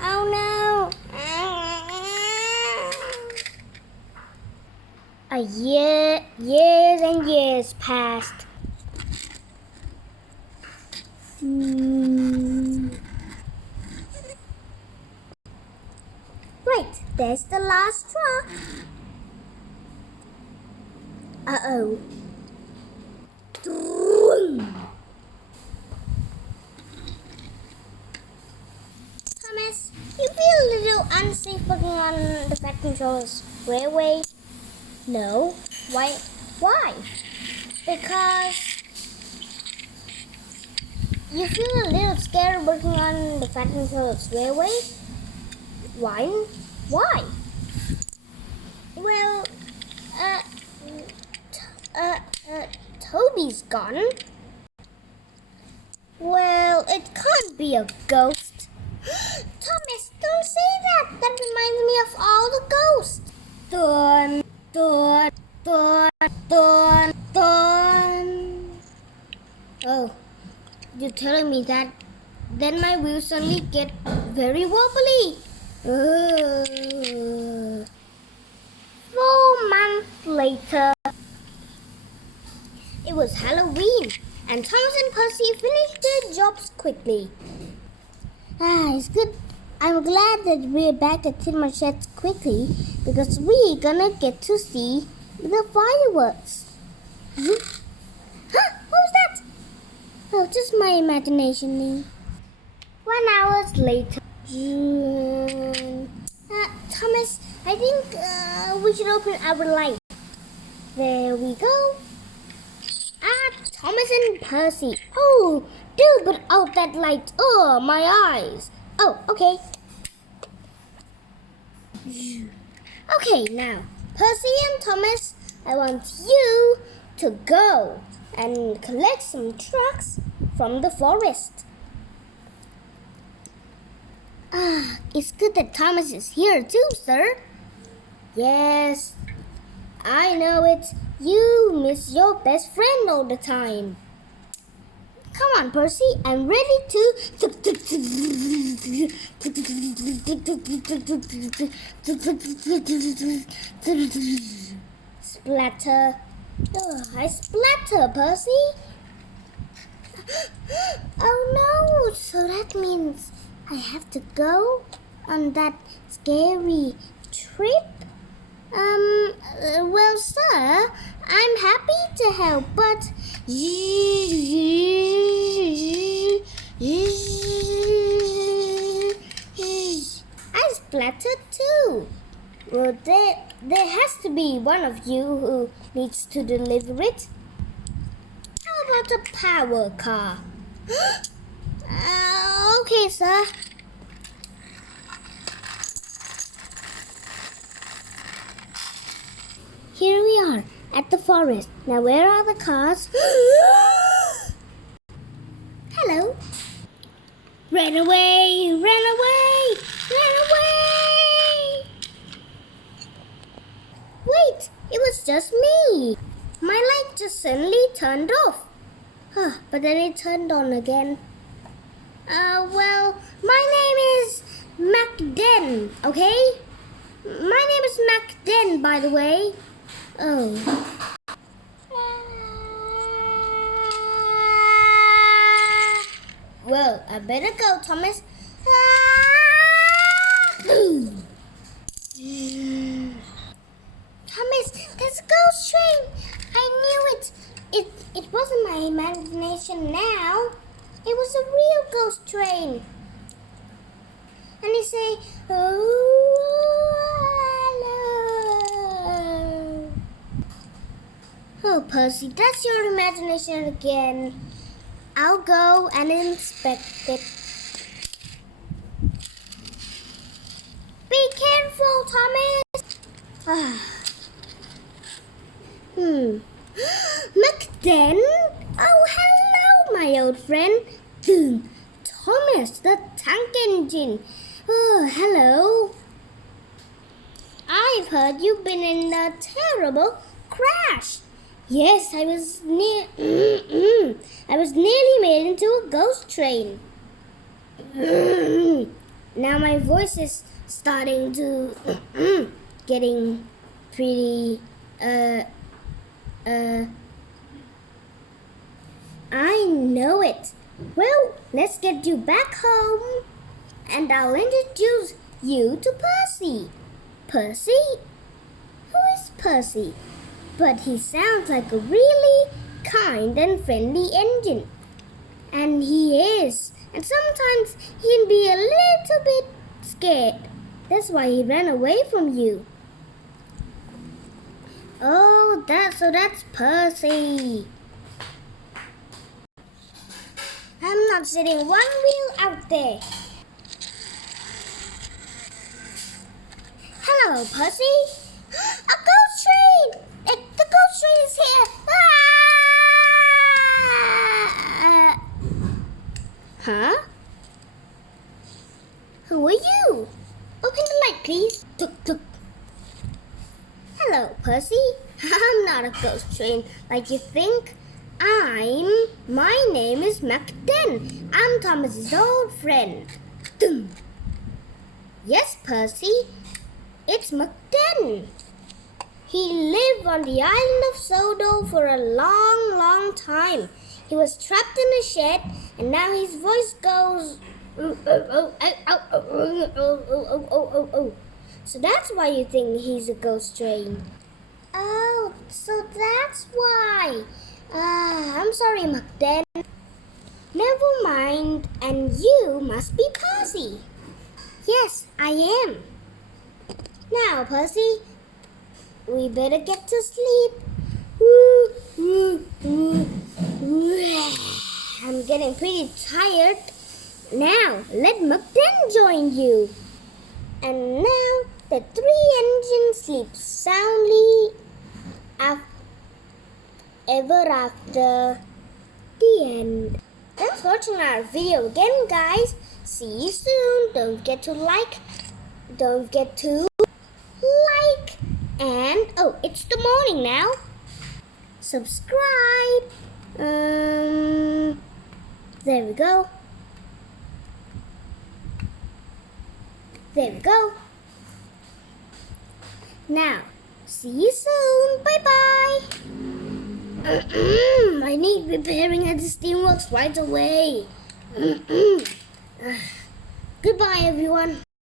Oh no! Years and years passed. Right, there's the last straw. Uh-oh. Thomas, you feel a little unsafe working on the Fat Controller's railway? No. Why? Why? Because you feel a little scared working on the Fat Controller's railway? Why? Why? Well, Toby's gone. Well, it can't be a ghost. Thomas, don't say that. That reminds me of all the ghosts. Dun, dun, dun, dun, dun. Oh, you're telling me that? Then my wheels suddenly get very wobbly. 4 months later. It was Halloween, and Thomas and Percy finished their jobs quickly. It's good. I'm glad that we're back at Tin Sheds quickly because we're gonna get to see the fireworks. Huh? What was that? Oh, just my imagination. 1 hour later. Thomas, I think we should open our light. There we go. Thomas and Percy. Oh, do put out that light. Oh, my eyes. Oh, okay. Okay, now, Percy and Thomas, I want you to go and collect some trucks from the forest. It's good that Thomas is here too, sir. Yes, I know it. You miss your best friend all the time. Come on, Percy. I'm ready to... Splatter. Oh, I splatter, Percy. Oh no, so that means I have to go on that scary trip? Well, sir, I'm happy to help, but I splattered too. Well, there has to be one of you who needs to deliver it. How about a power car? Okay, sir. Here we are at the forest. Now, where are the cars? Hello. Run away! Run away! Run away! Wait, it was just me. My light just suddenly turned off. But then it turned on again. Well, my name is McDen, okay? My name is McDen, by the way. Oh. Well, I better go, Thomas. Thomas, there's a ghost train. I knew it. It wasn't my imagination now. It was a real ghost train. And they say, hello. Oh, Percy, that's your imagination again. I'll go and inspect it. Be careful, Thomas. McDen? Oh, hello, my old friend. Thomas, the tank engine. Oh, hello. I've heard you've been in a terrible crash. Yes, I was I was nearly made into a ghost train. Now my voice is starting to getting pretty I know it. Well, let's get you back home and I'll introduce you to Percy. Percy? Who is Percy? But he sounds like a really kind and friendly engine. And he is. And sometimes he can be a little bit scared. That's why he ran away from you. Oh, that's Percy. I'm not sitting one wheel out there. Hello, Percy. A ghost train! The ghost train is here! Ah! Huh? Who are you? Open the light, please. Tuk tuk. Hello, Percy. I'm not a ghost train like you think. My name is McDen. I'm Thomas's old friend. Dum. Yes, Percy. It's McDen. He lived on the island of Sodo for a long, long time. He was trapped in a shed, and now his voice goes. So that's why you think he's a ghost train. Oh, so that's why. I'm sorry, McDen. Never mind, and you must be Percy. Yes, I am. Now, Percy, we better get to sleep. I'm getting pretty tired. Now, let McDen join you. And now, the three engines sleep soundly ever after the end. Thanks for watching our video again, guys. See you soon. Don't forget to like, and oh, it's the morning now. Subscribe. There we go. There we go. Now, see you soon. Bye-bye. I need repairing at the Steamworks right away. Goodbye, everyone.